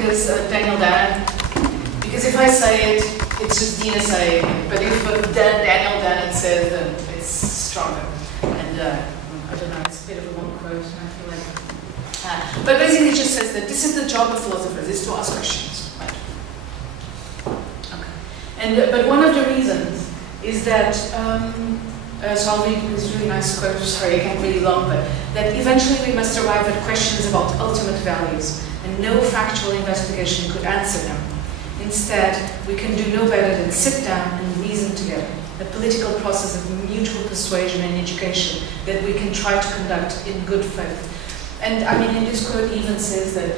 because Daniel Dannon, because if I say it, it's just Dina saying it, but if Daniel Dannon says, then it's stronger. And I don't know, it's a bit of a long quote, and I feel like... but basically it just says that this is the job of philosophers, is to ask questions. Right? Okay. And, but one of the reasons is that, so I'll read this really nice quote, sorry, I can't really long, but that eventually we must arrive at questions about ultimate values, and no factual investigation could answer them. Instead, we can do no better than sit down and reason together, a political process of mutual persuasion and education that we can try to conduct in good faith. And I mean, in this quote even says that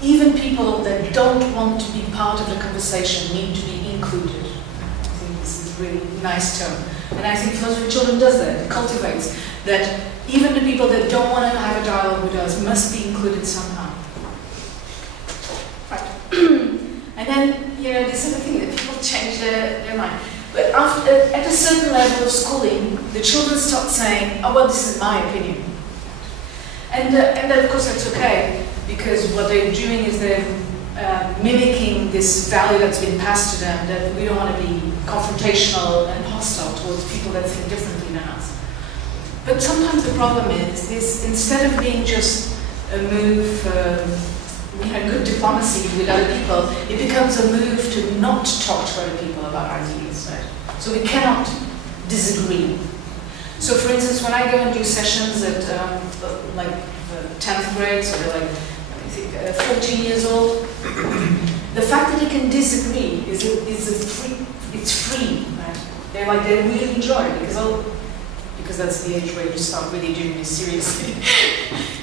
even people that don't want to be part of the conversation need to be included. I think this is a really nice term. And I think Philosophy of Children does that, it cultivates that even the people that don't want to have a dialogue with us must be included somehow. Right. And then, you know, this is the thing, that people change their mind. But after, at a certain level of schooling, the children start saying, oh, well, this is my opinion. And then, of course, that's okay, because what they're doing is they're mimicking this value that's been passed to them, that we don't want to be confrontational and hostile towards people that think differently than us. But sometimes the problem is this, instead of being just a move for good diplomacy with other people, it becomes a move to not talk to other people about ideas. Right? So we cannot disagree. So for instance, when I go and do sessions at like the 10th grade, so they're like, I think 14 years old, the fact that they can disagree it's free, right? They really enjoy it because that's the age where you start really doing this seriously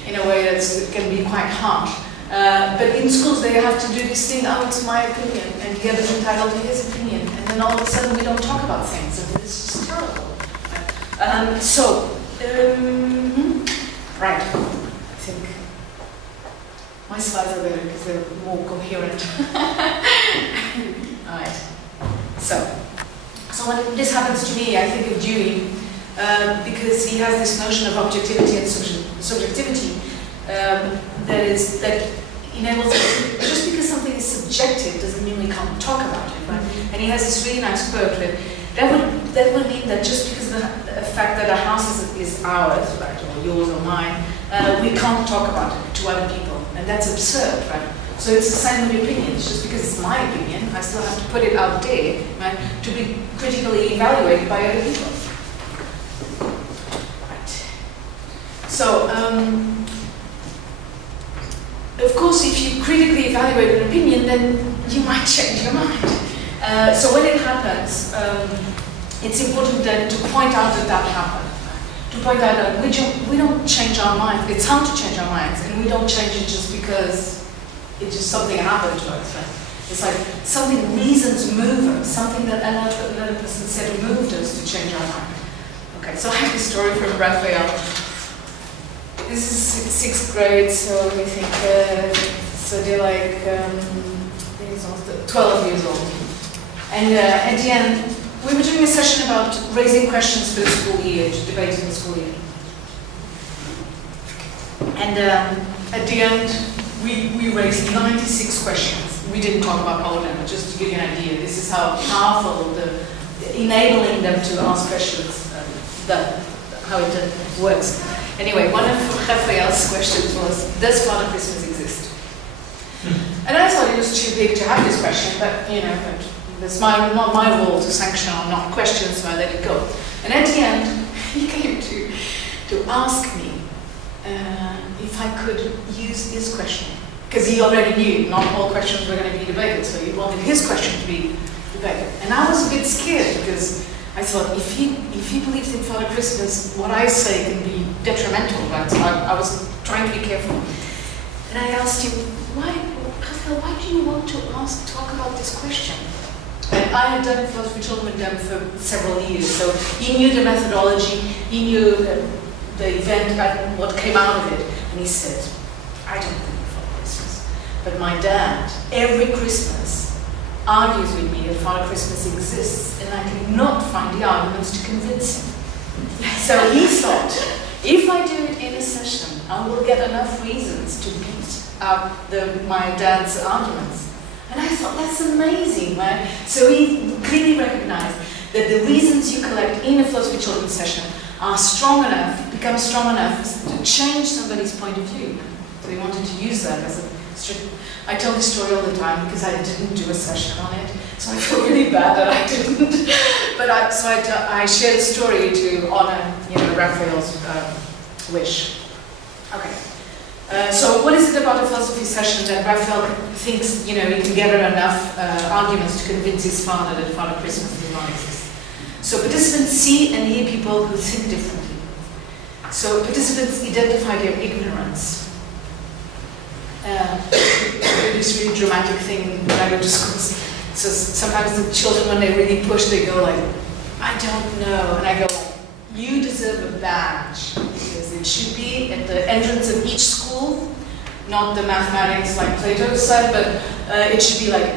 in a way that can be quite harsh. But in schools they have to do this thing, oh, it's my opinion, and the other's entitled to his opinion, and then all of a sudden we don't talk about things, and it's just terrible. Right, I think my slides are better because they're more coherent. Alright, so when this happens to me, I think of Dewey, because he has this notion of objectivity and subjectivity that enables us, just because something is subjective doesn't mean we can't talk about it, right? And he has this really nice quote that would mean that just because the fact that a house is ours, right, or yours or mine, we can't talk about it to other people, and that's absurd, right? So it's the same with opinions. Just because it's my opinion, I still have to put it out there, right, to be critically evaluated by other people. Right. So, of course, if you critically evaluate an opinion, then you might change your mind. So when it happens, it's important then to point out that happened. To point out that we don't change our minds. It's hard to change our minds, and we don't change it just because it's just something happened to us. Right? It's like something, reasons move us, something that another person said moved us to change our mind. Okay, so I have this story from Raphael. This is 6th grade, so let me think, so they're like 12 years old. And at the end, we were doing a session about raising questions for the school year, to debate in the school year. And at the end, we raised 96 questions. We didn't talk about all of them, but just to give you an idea, this is how powerful enabling them to ask questions, how it works. Anyway, one of Raphael's questions was, does Father Christmas exist? And I thought it was too big to have this question, but you know, it's not my role to sanction or not question, so I let it go. And at the end, he came to ask me if I could use his question. Because he already knew not all questions were going to be debated, so he wanted his question to be debated. And I was a bit scared, because I thought, if he believes in Father Christmas, what I say can be detrimental, right? So I was trying to be careful. And I asked him, Raphael, why do you want to talk about this question? And I had done Philosophy of Children with them for several years, so he knew the methodology, he knew the event, and what came out of it. And he said, I don't believe in Father Christmas, but my dad, every Christmas, argues with me that Father Christmas exists, and I cannot find the arguments to convince him. So he thought, if I do it in a session, I will get enough reasons to beat out my dad's arguments. And I thought, that's amazing, right? So he clearly recognized that the reasons you collect in a philosophy children's session are strong enough, become strong enough to change somebody's point of view. So he wanted to use that as a strict... I tell this story all the time because I didn't do a session on it, so I feel really bad that I didn't. But I shared a story to honor, Raphael's wish. Okay. So what is it about a philosophy session that Raphael thinks, he can gather enough arguments to convince his father that Father Christmas does not exist? So participants see and hear people who think differently. So participants identify their ignorance. This really dramatic thing when I go to schools. So sometimes the children, when they really push, they go like, I don't know. And I go, you deserve a badge. Because it should be at the entrance of each school, not the mathematics like Plato said, but it should be like,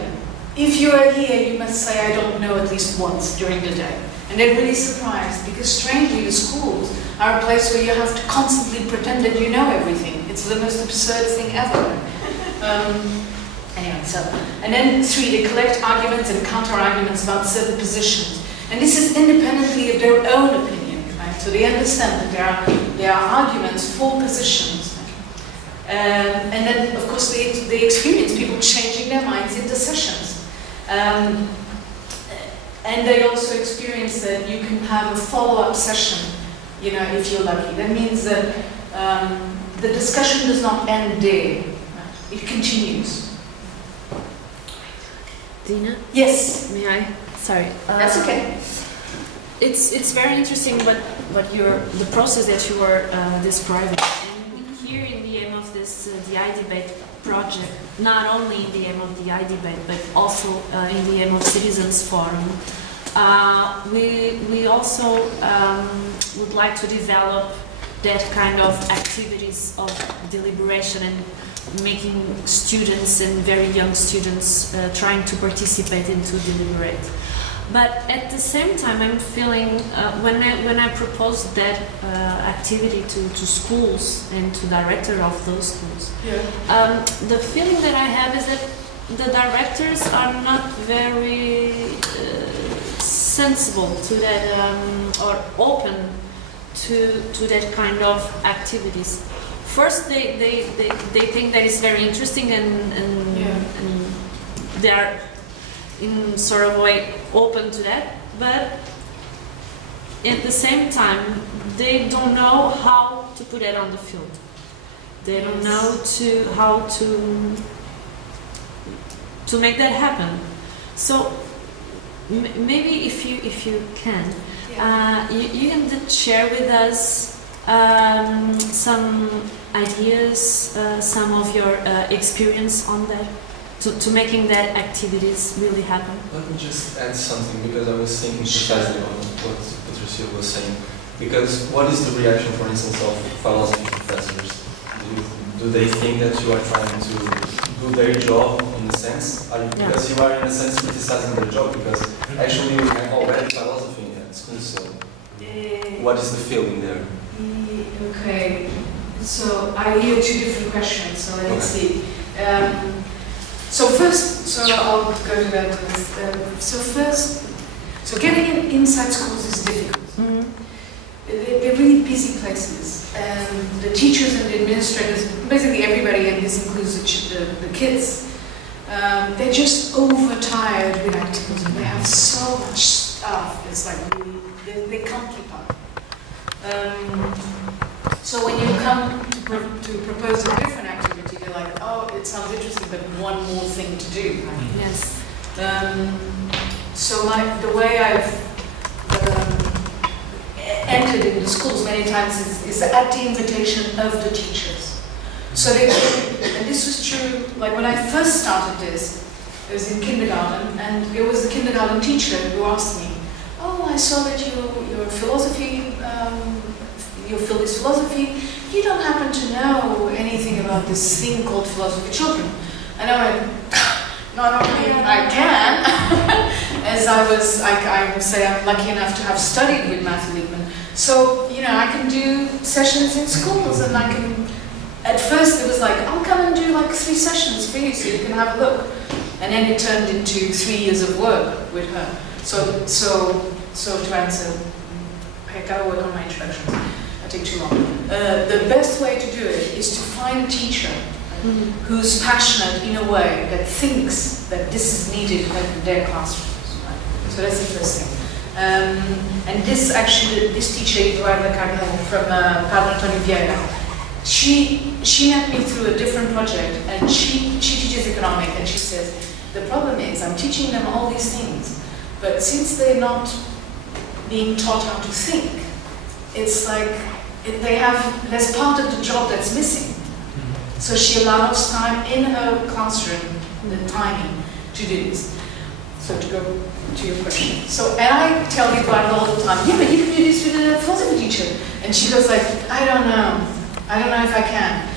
if you are here, you must say, I don't know, at least once during the day. And they're really surprised, because strangely the schools are a place where you have to constantly pretend that you know everything. It's the most absurd thing ever. Anyway, and then 3, they collect arguments and counter-arguments about certain positions. And this is independently of their own opinion, right? So they understand that there are arguments for positions. And then, of course, they experience people changing their minds in the sessions. And they also experience that you can have a follow-up session, if you're lucky. That means that the discussion does not end there. It continues. Dina? Yes. May I? Sorry. That's okay. It's very interesting the process that you were describing. And here in the aim of this the iDebate project, not only in the aim of the iDebate, but also in the aim of Citizens Forum, we also would like to develop that kind of activities of deliberation and making students and very young students trying to participate and to deliberate. But at the same time, I'm feeling when I proposed that activity to schools and to director of those schools, the feeling that I have is that the directors are not very sensible to that or open to that kind of activities. First, they think that it's very interesting and they are in sort of a way open to that, but at the same time they don't know how to put it on the field. They don't know how to make that happen. So maybe if you can, you can share with us some ideas, some of your experience on that, to making that activities really happen. Let me just add something, because I was thinking precisely on what Patricia was saying. Because what is the reaction, for instance, of philosophy professors? Do they think that you are trying to do their job in a sense? Because you are in a sense criticizing their job, because actually we have already philosophy at school, so what is the feeling there? Okay, so I hear 2 different questions, so let's see. So I'll go to that. So getting in inside schools is difficult. Mm-hmm. They're really busy places, and the teachers and the administrators, basically everybody, and this includes the kids, they're just overtired with activity. They have so much stuff. It's like really, they can't keep up. So when you come to propose a different activity, they're like, oh, it sounds interesting, but one more thing to do. Right? Yes. So the way I've entered in the schools many times is at the invitation of the teachers. So and this was true, like when I first started this, it was in kindergarten, and it was the kindergarten teacher who asked me, oh, I saw that your philosophy, your field is philosophy, you don't happen to know anything about this thing called philosophy of children. And I went, not only I can, as I would say I'm lucky enough to have studied with Matthew Liebman. So, I can do sessions in schools, and I can at first it was like, I'll come and do like 3 sessions for you so you can have a look. And then it turned into 3 years of work with her. So to answer, I gotta work on my introductions. I take too long. The best way to do it is to find a teacher who's passionate in a way that thinks that this is needed in their classrooms. Right? So that's the first thing. And this actually, this teacher, Eduarda Carvalho from Padre Antonio Vieira, she met me through a different project, and she teaches economic, and she says, the problem is I'm teaching them all these things, but since they're not being taught how to think, it's like there's part of the job that's missing. So she allows time in her classroom, the timing, to do this. So to go to your question. So, and I tell Eduardo all the time, yeah, but you can do this with a philosophy teacher. And she goes like, I don't know if I can.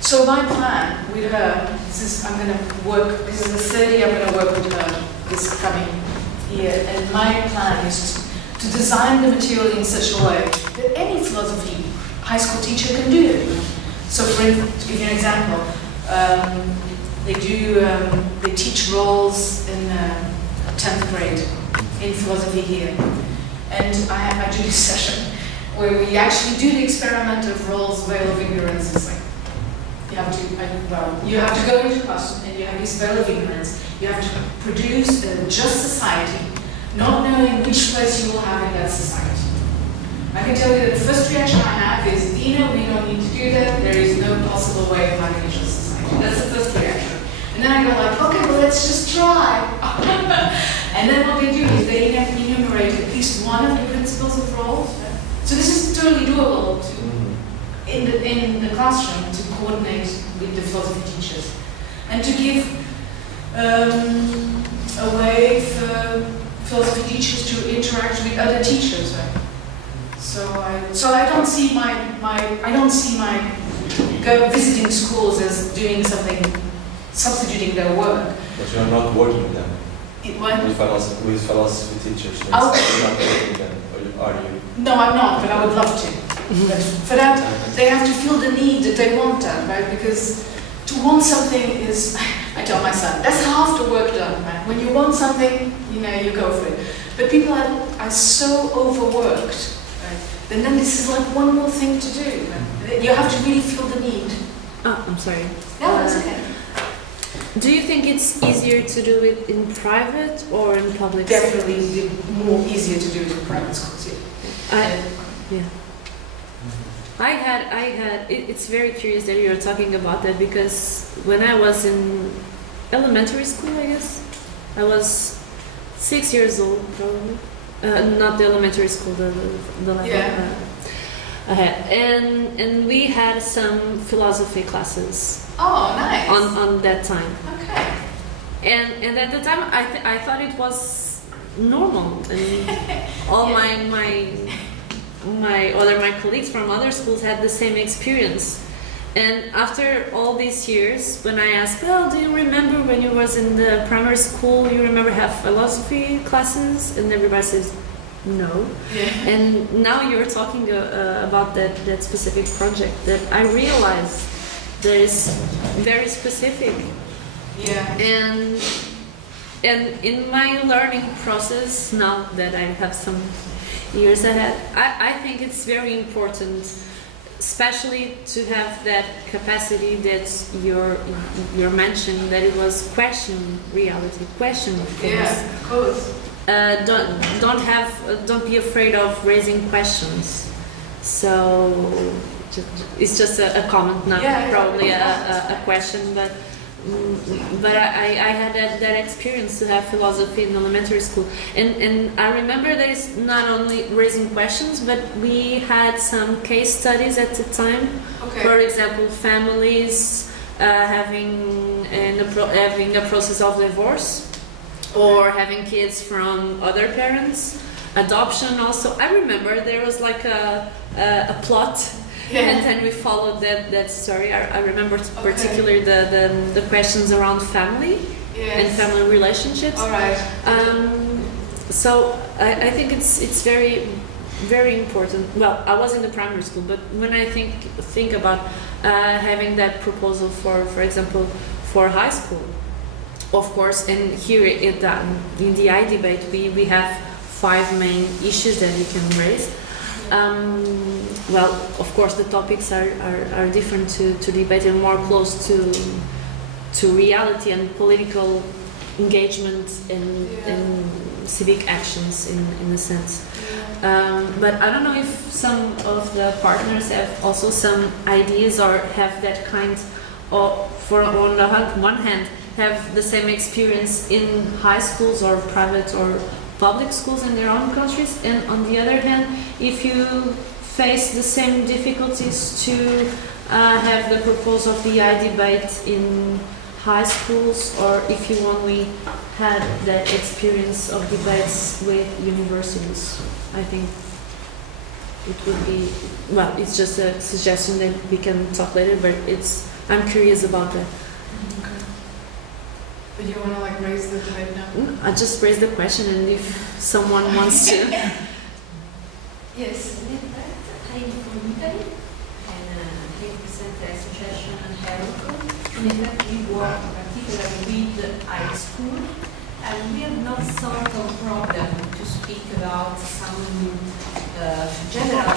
So my plan with her, I'm going to work, this is the 30th I'm going to work with her this coming year. And my plan is to design the material in such a way that any philosophy high school teacher can do it. So for instance, to give you an example, they teach roles in 10th grade in philosophy here. And I do this session where we actually do the experiment of roles, veil of ignorance. It's like, you have to go into class and you have this veil of ignorance. You have to produce a just society, not knowing which place you will have in that society. I can tell you that the first reaction I have is, Dina, we don't need to do that. There is no possible way of having a just society. That's the first reaction. And then I go like, okay, well, let's just try. And then what they do is they enumerate at least one of the principles of roles. So this is totally doable in the classroom to coordinate with the philosophy teachers and to give a way for philosophy teachers to interact with other teachers. Right? So I don't see my go visiting schools as doing something, substituting their work. But you are not working with them. With philosophy teachers. You're not working with them, or are you? No, I'm not, but I would love to. But for that, they have to feel the need that they want that, right? Because to want something is, I tell my son, that's half the work done, right? When you want something, you go for it. But people are so overworked, right? And then this is like one more thing to do. Right? You have to really feel the need. Oh, I'm sorry. No, that's okay. Do you think it's easier to do it in private or in public? Definitely more easier to do it in private schools. Yeah. It's very curious that you're talking about that, because when I was in elementary school, I guess, I was 6 years old probably. Not the elementary school, the level I had. And we had some philosophy classes. Oh, nice. On that time. Okay. And at the time, I thought it was normal, and all my colleagues from other schools had the same experience. And after all these years, when I asked, well, do you remember when you was in the primary school, you remember have philosophy classes? And everybody says, no. Yeah. And now you're talking about that specific project, that I realized that is very specific. Yeah. And in my learning process, now that I have some years ahead, I think it's very important, especially to have that capacity that you're mentioning, that it was question reality, question things. Yeah, of course. Don't be afraid of raising questions. So it's just a comment, not probably a question, but I had that experience to have philosophy in elementary school, and I remember that it's not only raising questions, but we had some case studies at the time. Okay. For example, families having a process of divorce, or having kids from other parents, adoption also. I remember there was like a plot. Yeah. And then we followed that story. I remember particularly the questions around family and family relationships. All right. So I think it's very, very important. Well, I was in the primary school, but when I think about having that proposal for example, for high school. Of course, and here in the iDebate, we have 5 main issues that you can raise. Well, of course, the topics are different to debate and more close to reality and political engagement and civic actions in a sense. But I don't know if some of the partners have also some ideas or have that kind of, for on the one hand, have the same experience in high schools or private or public schools in their own countries, and on the other hand, if you face the same difficulties to have the proposal of the iDebate in high schools, or if you only had that experience of debates with universities. I think it would be, well, it's just a suggestion that we can talk later, but I'm curious about that. But you want to like raise the debate now? I just raised the question, and if someone wants to. Yes. I'm from Italy, and I represent the association and Herald. In fact, we work particularly with high school, and we have no sort of problem to speak about some general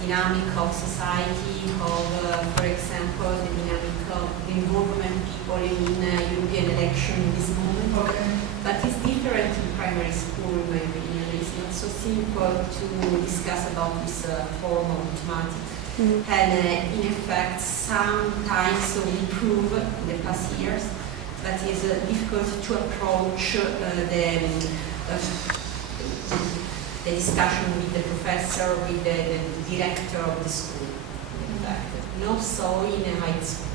dynamic of society, of, for example, the dynamic of involvement people in European election in this moment. Okay. But it's different in primary school, in my opinion. It's not so simple to discuss about this form of mathematics. Mm-hmm. And in effect, sometimes we improve in the past years, but it's difficult to approach the discussion with the professor, with the director of the school. In fact, not so in a high school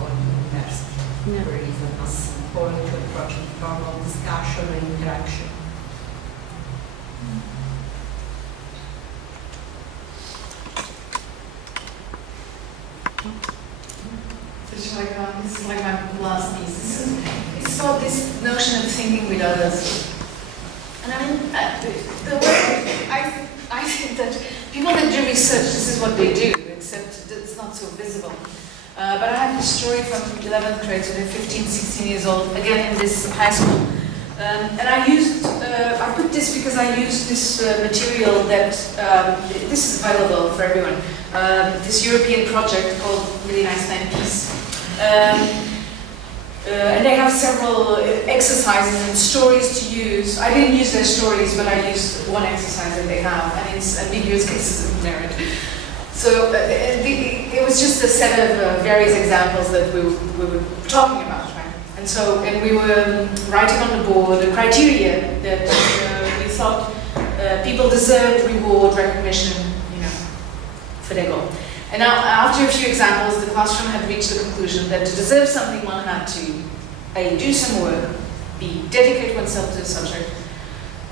or university, Yeah. where it is a possible to approach the form of discussion and interaction. This is like my last thesis. It's about this notion of thinking with others. And I mean, the way I think that people that do research, this is what they do, except it's not so visible. But I have this story from 11th grade, so they're 15, 16 years old, again in this high school. And I put this because I used this material that, this is available for everyone, this European project called Really Nice Nine Peace. And they have several exercises and stories to use. I didn't use their stories, but I used one exercise that they have, and it's ambiguous cases of merit. So it was just a set of various examples that we were talking about, right? And we were writing on the board the criteria that we thought people deserved reward, recognition, for their goal. And now, after a few examples, the classroom had reached the conclusion that to deserve something, one had to A, do some work, B, dedicate oneself to the subject,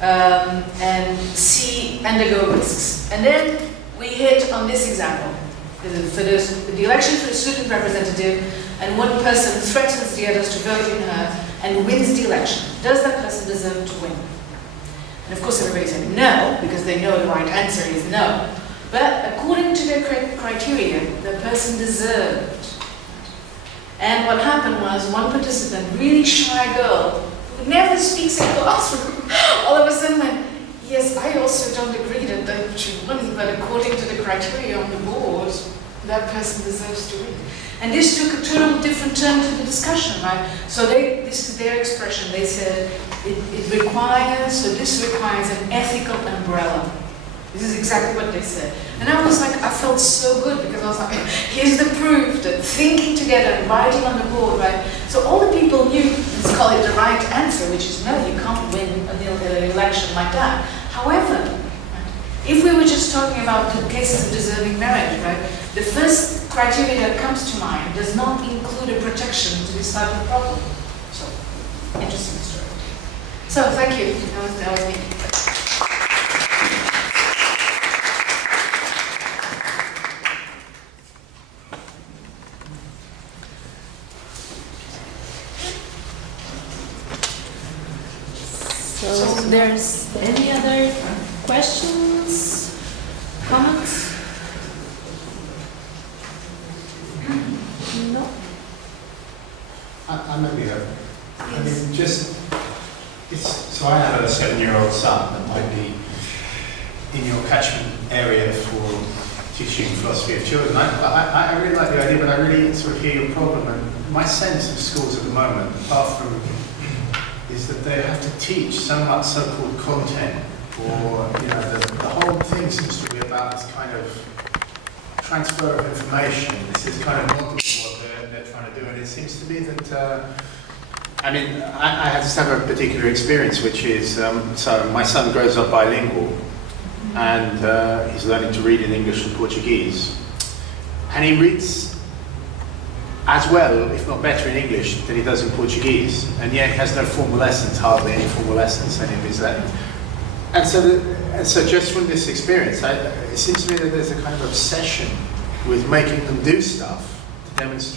and C, undergo risks. And then we hit on this example. For the election for the student representative, and one person threatens the others to vote in her and wins the election. Does that person deserve to win? And of course everybody said no, because they know the right answer is no. But according to their criteria, the person deserved. And what happened was one participant, really shy girl, who never speaks in classroom, all of a sudden went, yes, I also don't agree that she won, but according to the criteria on the board, that person deserves to win. And this took a total different turn to the discussion, right? So this is their expression. They said, this requires an ethical umbrella. This is exactly what they said. And I was like, I felt so good, because I was like, here's the proof that thinking together and writing on the board, right? So all the people knew, let's call it the right answer, which is no, you can't win an election like that. However, if we were just talking about the cases of deserving merit, right, the first criteria that comes to mind does not include a protection to this type of problem. So, interesting story. So, thank you. That was me. So, there's any other questions, comments? I mean, so I have a 7-year-old son that might be in your catchment area for teaching philosophy of children. I really like the idea, but I really sort of hear your problem. And my sense of schools at the moment, apart from, is that they have to teach so much so-called content, or the whole thing seems to be about this kind of transfer of information. This is kind of not what they're trying to do, and it seems to me that. I mean, I just have a particular experience, which is, so my son grows up bilingual, and he's learning to read in English and Portuguese. And he reads as well, if not better, in English than he does in Portuguese. And yet he has no formal lessons, hardly any formal lessons, any of his lessons. And so just from this experience, it seems to me that there's a kind of obsession with making them do stuff to demonstrate